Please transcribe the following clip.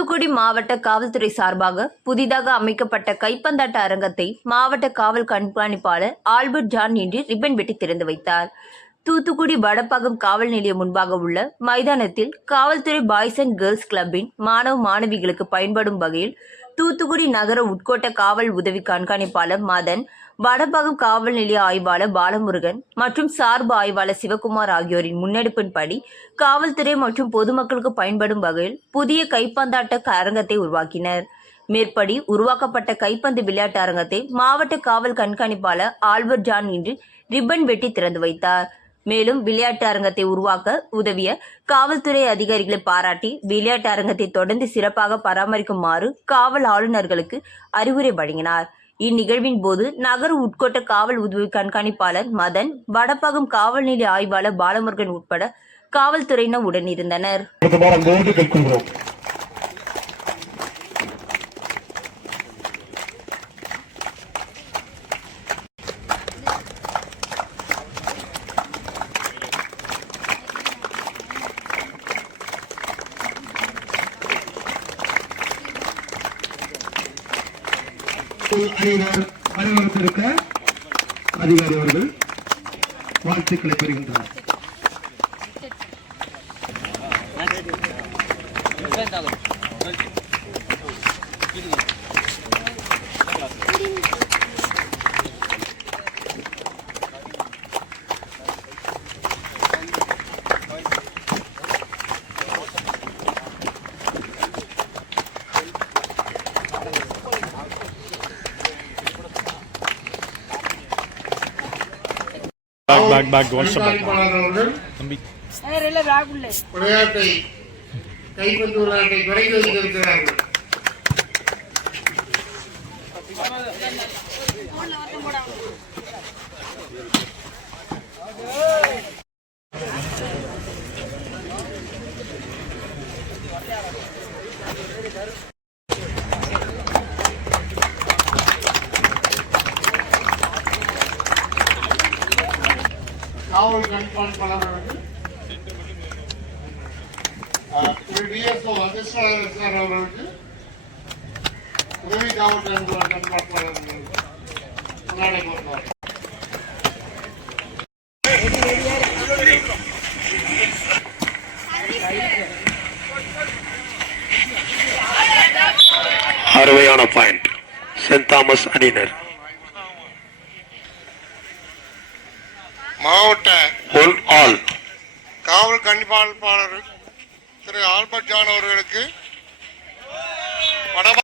தூத்துக்குடி மாவட்ட காவல்துறை சார்பாக புதிதாக அமைக்கப்பட்ட கைப்பந்தாட்ட அரங்கத்தை மாவட்ட காவல் கண்காணிப்பாளர் ஆல்பர்ட் ஜான் இன்று ரிப்பன் வெட்டி திறந்து வைத்தார். தூத்துக்குடி வடப்பாகம் காவல் நிலையம் முன்பாக உள்ள மைதானத்தில் காவல்துறை பாய்ஸ் அண்ட் கேர்ள்ஸ் கிளப்பின் மாணவ மாணவிகளுக்கு பயன்படும் வகையில் தூத்துக்குடி நகர உட்கோட்ட காவல் உதவி கண்காணிப்பாளர் மதன் வடபாகம் காவல் நிலைய ஆய்வாளர் பாலமுருகன் மற்றும் சார்பு ஆய்வாளர் சிவகுமார் ஆகியோரின் முன்னெடுப்பின்படி காவல்துறை மற்றும் பொதுமக்களுக்கு பயன்படும் வகையில் புதிய கைப்பந்தாட்ட அரங்கத்தை உருவாக்கினர். மேற்படி உருவாக்கப்பட்ட கைப்பந்து விளையாட்டு அரங்கத்தை மாவட்ட காவல் கண்காணிப்பாளர் ஆல்பர்ட் ஜான் இன்று ரிப்பன் வெட்டி திறந்து வைத்தார். மேலும் விளையாட்டு அரங்கத்தை உருவாக்க உதவிய காவல்துறை அதிகாரிகளை பாராட்டி விளையாட்டு அரங்கத்தை தொடர்ந்து சிறப்பாக பராமரிக்குமாறு காவல் ஆளுநர்களுக்கு அறிவுரை வழங்கினார். இந்நிகழ்வின் போது நகர உட்கோட்ட காவல் உதவி கண்காணிப்பாளர் மதன் வடப்பாகம் காவல் நிலைய ஆய்வாளர் பாலமுருகன் உட்பட காவல்துறையினர் உடனிருந்தனர். பிரதமர் அங்கிருந்து கேட்கின்றோம் அதிகாரி அவர்கள் வாழ்த்துக்களை பெறுகின்றனர் Thank you. கண்காணிப்பாளர் அவர்கள். விளையாட்டை கைப்பந்து விளையாட்டை தொடங்கி வைத்திருக்கிறார்கள். காவல் கண்காணிப்பாளர் அவர்கள் அஹ், திரு டிஎஸ்ஓ அதிர்ஷ்டர் சார் அவர்களுக்கு உதவி காவல் கண்காணி- கண்காணிப்பாளர் அவர்களுக்கு முன்னாடி கொடுத்தார் அருமையான பாயிண்ட் சென்ட் தாமஸ் அணியினர் மாவட்ட ஒன் ஆல் காவல் கண்காணிப்பாளர் திரு ஆல்பர்ட் ஜான் அவர்களுக்கு வடபா